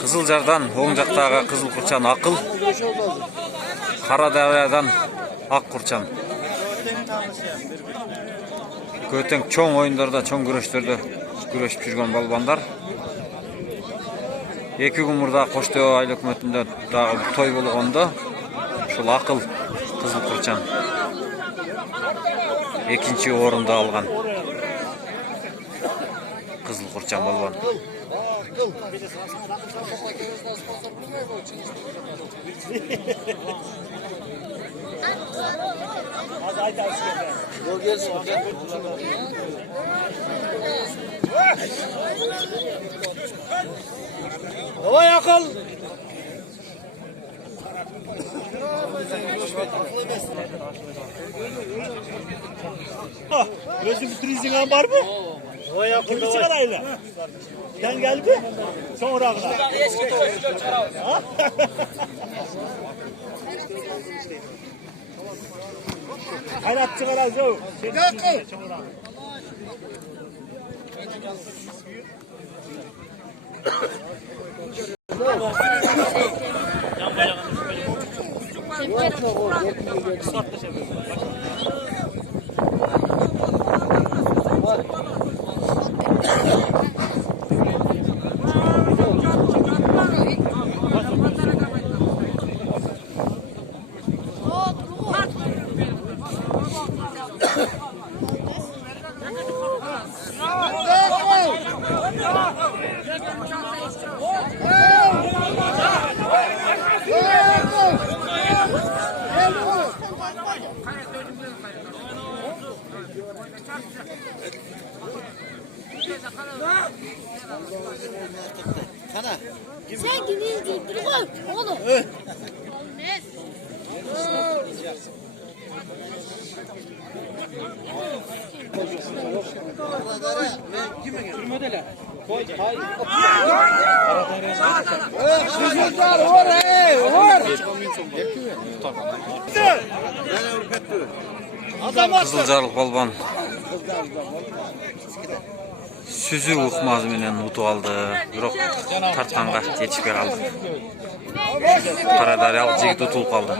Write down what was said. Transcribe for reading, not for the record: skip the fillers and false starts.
Kızıljar'dan oң жактагы Kızıl Kurçan Akıl, Karadaryadan Ak Kurçan. Köteң çoң oyunlarda, çoң күрөштөрдө күрөшүп жүргөн балбандар. 2 күн мурда Коштоо айыл өкмөтүндө дагы той болгондо ушул Акыл Кызыл Kurçan 2-нчи орунду алган. Kızıl Kurçan balban. Davay Akıl. Özüm turizm var mı? Davay Akıl. Kimi çıkarayla? Sen gel bir. Sonra akla. Hayrat çıkarayız o. Sen gibi değil, bir koy oğlum. Kızıljarlık balban süzü ыкмазы менен утуп алды, бирок тартканга жетишпей калды. Карадариялык жигит утулуп калды.